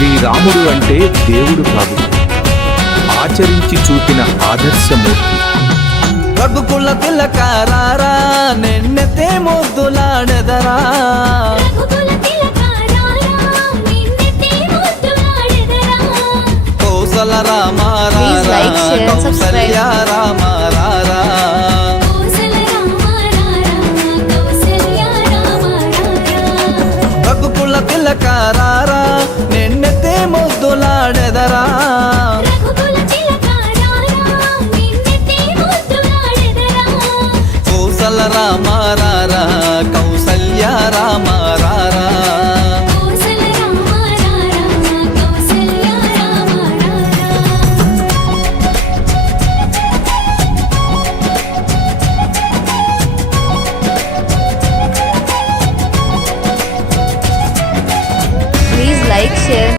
శ్రీరాముడు అంటే దేవుడు కాదు ఆచరించి చూపిన ఆదర్శమూర్తి రఘుకుల తిలకారారా నిన్నెతే ముద్దులాడెదరా. కౌసల రామారా. కౌసల్య. రఘుకుల తిలకారారా கலரா மாறா